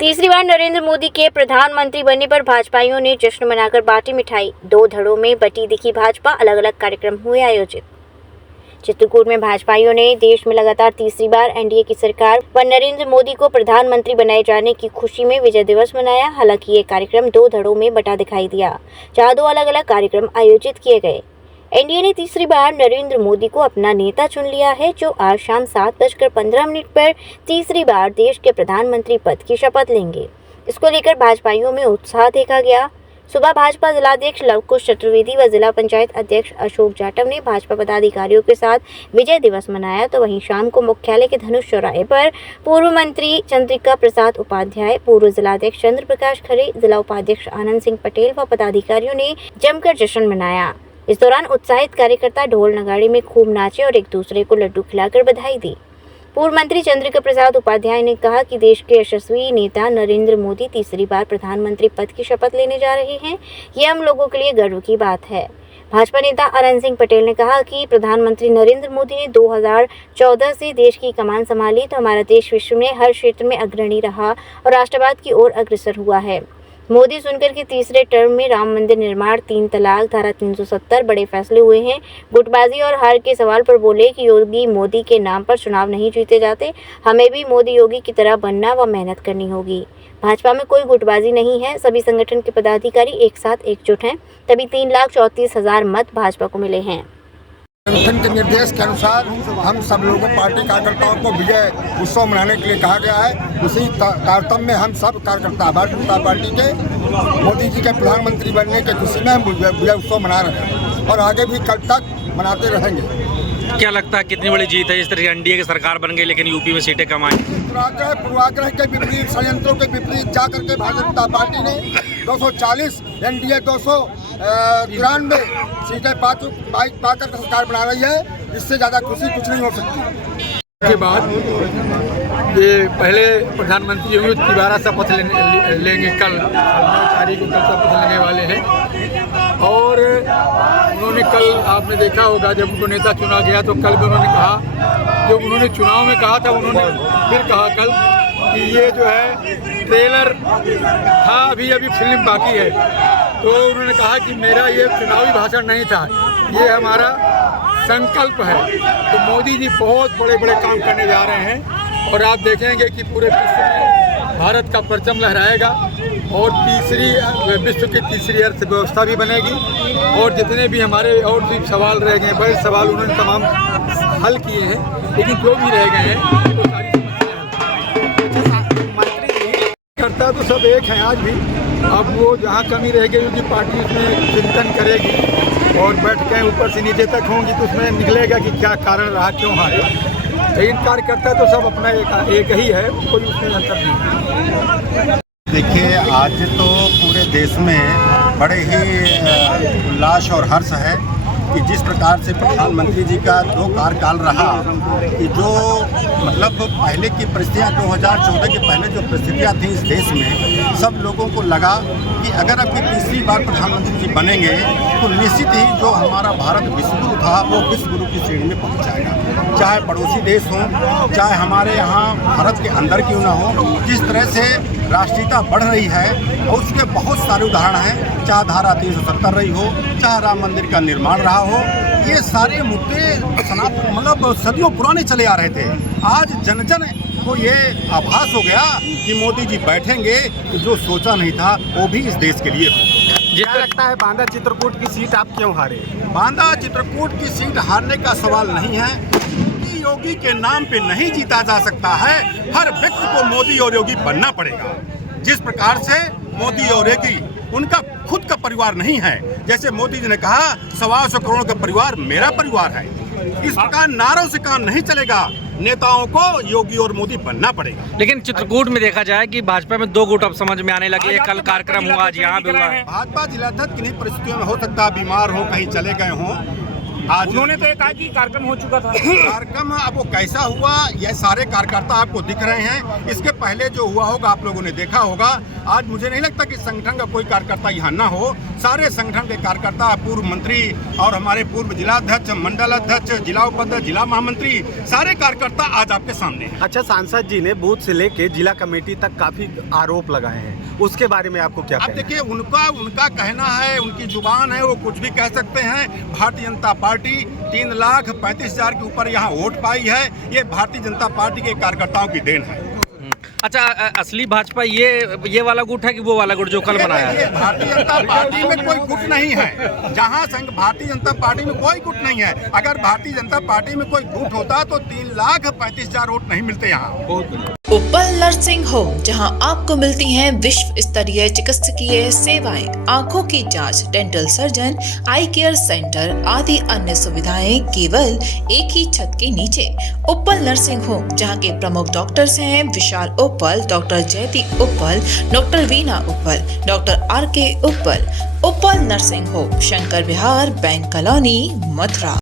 तीसरी बार नरेंद्र मोदी के प्रधानमंत्री बनने पर भाजपाइयों ने जश्न मनाकर बांटी मिठाई। 2 धड़ों में बटी दिखी भाजपा, अलग अलग कार्यक्रम हुए आयोजित। चित्रकूट में भाजपाइयों ने देश में लगातार तीसरी बार एनडीए की सरकार व नरेंद्र मोदी को प्रधानमंत्री बनाए जाने की खुशी में विजय दिवस मनाया। हालांकि ये कार्यक्रम 2 धड़ों में बटा दिखाई दिया, जहां 2 अलग अलग कार्यक्रम आयोजित किए गए। एनडीए ने तीसरी बार नरेंद्र मोदी को अपना नेता चुन लिया है, जो आज शाम 7:15 पर तीसरी बार देश के प्रधानमंत्री पद की शपथ लेंगे। इसको लेकर भाजपाइयों में उत्साह देखा गया। सुबह भाजपा जिलाध्यक्ष लवकुश चतुर्वेदी व जिला पंचायत अध्यक्ष अशोक जाटव ने भाजपा पदाधिकारियों के साथ विजय दिवस मनाया, तो वहीं शाम को मुख्यालय के धनुष चौराहे पर पूर्व मंत्री चंद्रिका प्रसाद उपाध्याय, पूर्व जिलाध्यक्ष चंद्र प्रकाश खरे, जिला उपाध्यक्ष आनंद सिंह पटेल व पदाधिकारियों ने जमकर जश्न मनाया। इस दौरान उत्साहित कार्यकर्ता ढोल नगाड़े में खूब नाचे और एक दूसरे को लड्डू खिलाकर बधाई दी। पूर्व मंत्री चंद्रिका प्रसाद उपाध्याय ने कहा कि देश के यशस्वी नेता नरेंद्र मोदी तीसरी बार प्रधानमंत्री पद की शपथ लेने जा रहे हैं। ये हम लोगों के लिए गर्व की बात है। भाजपा नेता आनंद सिंह पटेल ने कहा कि प्रधानमंत्री नरेंद्र मोदी ने 2014 से देश की कमान संभाली तो हमारा देश विश्व में हर क्षेत्र में अग्रणी रहा और राष्ट्रवाद की ओर अग्रसर हुआ है। मोदी सुनकर के तीसरे टर्म में राम मंदिर निर्माण, 3 तलाक, धारा 370 बड़े फैसले हुए हैं। गुटबाजी और हार के सवाल पर बोले कि योगी मोदी के नाम पर चुनाव नहीं जीते जाते, हमें भी मोदी योगी की तरह बनना व मेहनत करनी होगी। भाजपा में कोई गुटबाजी नहीं है, सभी संगठन के पदाधिकारी एक साथ एकजुट हैं, तभी 3,34,000 मत भाजपा को मिले हैं। संगठन के निर्देश के अनुसार हम सब लोगों पार्टी कार्यकर्ताओं को विजय उत्सव मनाने के लिए कहा गया है। उसी तारतम्य में हम सब कार्यकर्ता भारतीय जनता पार्टी के मोदी जी के प्रधानमंत्री बनने के खुशी में हम विजय उत्सव मना रहे हैं और आगे भी कल तक मनाते रहेंगे। क्या लगता है कितनी बड़ी जीत है? इस तरह एनडीए की सरकार बन गई लेकिन यूपी में सीटें कम आई। पूर्वाग्रह के विपरीत, षड्यंत्रों के विपरीत जाकर के भारतीय जनता पार्टी ने 240, एनडीए 293 सीटें पाकर सरकार बना रही है। इससे ज़्यादा खुशी कुछ नहीं हो सकती। के बाद ये पहले प्रधानमंत्री होंगे, दोबारा शपथ लेंगे। कल 9 तारीख को कल शपथ लेने वाले हैं और उन्होंने कल, आपने देखा होगा जब उनको नेता चुना गया तो कल भी उन्होंने कहा, जो उन्होंने चुनाव में कहा था उन्होंने फिर कहा कल कि ये जो है ट्रेलर था, अभी फिल्म बाकी है। तो उन्होंने कहा कि मेरा ये चुनावी भाषण नहीं था, ये हमारा संकल्प है। तो मोदी जी बहुत बड़े बड़े काम करने जा रहे हैं और आप देखेंगे कि पूरे विश्व में भारत का परचम लहराएगा और विश्व की तीसरी अर्थव्यवस्था भी बनेगी। और जितने भी हमारे और भी सवाल रह गए, बड़े सवाल उन्होंने तमाम हल किए हैं, लेकिन जो भी रह गए हैं तो सारी समस्याएं करता तो सब एक हैं आज भी। अब वो जहाँ कमी रह गई उनकी पार्टी उसमें चिंतन करेगी और बैठकें ऊपर से नीचे तक होंगी तो उसमें निकलेगा कि क्या कारण रहा, क्यों हारे। लेकिन कार्यकर्ता तो सब अपना एक ही है, कोई उसमें अंतर नहीं। देखिए, आज तो पूरे देश में बड़े ही उल्लास और हर्ष है कि जिस प्रकार से प्रधानमंत्री जी का 2 कार्यकाल रहा, कि जो मतलब पहले की परिस्थितियाँ 2014 के पहले जो परिस्थितियाँ थी इस देश में, सब लोगों को लगा कि अगर अब तीसरी बार प्रधानमंत्री जी बनेंगे तो निश्चित ही जो हमारा भारत विश्वगुरु था वो विश्वगुरु की श्रेणी में पहुँच जाएगा। चाहे पड़ोसी देश हों, चाहे हमारे यहाँ भारत के अंदर क्यों ना हो, जिस तरह से राष्ट्रीयता बढ़ रही है और उसके बहुत सारे उदाहरण हैं। चाहे धारा 370 रही हो, चाहे राम मंदिर का निर्माण रहा हो, ये सारे मुद्दे मतलब सदियों पुराने चले आ रहे थे। आज जन जन को ये आभास हो गया कि मोदी जी बैठेंगे, जो सोचा नहीं था वो भी इस देश के लिए हो। क्या लगता है बांदा चित्रकूट की सीट आप क्यों हारे? बांदा चित्रकूट की सीट हारने का सवाल नहीं है। योगी के नाम पे नहीं जीता जा सकता है। हर व्यक्ति को मोदी और योगी बनना पड़ेगा। जिस प्रकार से मोदी और योगी उनका खुद का परिवार नहीं है, जैसे मोदी जी ने कहा 125 करोड़ का परिवार मेरा परिवार है, इस प्रकार नारों से काम नहीं चलेगा। नेताओं को योगी और मोदी बनना पड़ेगा। लेकिन चित्रकूट में देखा जाए कि भाजपा में 2 गुट अब समझ में आने लगे। कल कार्यक्रम हुआ, आज यहाँ भी हुआ है। भाजपा जिलाध्यक्ष किन्हीं परिस्थितियों में हो सकता है बीमार हो, कहीं चले गए हों, आज उन्होंने तो ये कहा कि कार्यक्रम हो चुका था। कार्यक्रम अब वो कैसा हुआ, यह सारे कार्यकर्ता आपको दिख रहे हैं। इसके पहले जो हुआ होगा आप लोगों ने देखा होगा। आज मुझे नहीं लगता कि संगठन का कोई कार्यकर्ता यहाँ ना हो। सारे संगठन के कार्यकर्ता, पूर्व मंत्री और हमारे पूर्व जिलाध्यक्ष, मंडल अध्यक्ष, जिला उपाध्यक्ष, जिला महामंत्री, सारे कार्यकर्ता आज आपके सामने हैं। अच्छा, सांसद जी ने बूथ से लेके जिला कमेटी तक काफी आरोप लगाए हैं, उसके बारे में आपको क्या अब कहना है? देखिए, उनका कहना है, उनकी जुबान है, वो कुछ भी कह सकते हैं। भारतीय जनता पार्टी 3,35,000 के ऊपर यहाँ वोट पाई है। ये भारतीय जनता पार्टी के कार्यकर्ताओं की देन है। अच्छा, असली भाजपा ये वाला गुट है कि वो वाला गुट जो कल बनाया ये है? भारतीय जनता पार्टी में कोई गुट नहीं है। जहाँ संघ भारतीय जनता पार्टी में कोई गुट नहीं है। अगर भारतीय जनता पार्टी में कोई गुट होता तो 3,35,000 वोट नहीं मिलते यहाँ। उपल नर्सिंग होम, जहां आपको मिलती हैं विश्व स्तरीय चिकित्सकीय सेवाएं, आंखों की जांच, डेंटल सर्जन, आई केयर सेंटर आदि अन्य सुविधाएं केवल एक ही छत के नीचे। उपल नर्सिंग होम, जहां के प्रमुख डॉक्टर्स हैं विशाल उपल, डॉक्टर जयती उपल, डॉक्टर वीना उपल, डॉक्टर RK उपल। उपल नर्सिंग होम, शंकर विहार, बैंक कॉलोनी, मथुरा।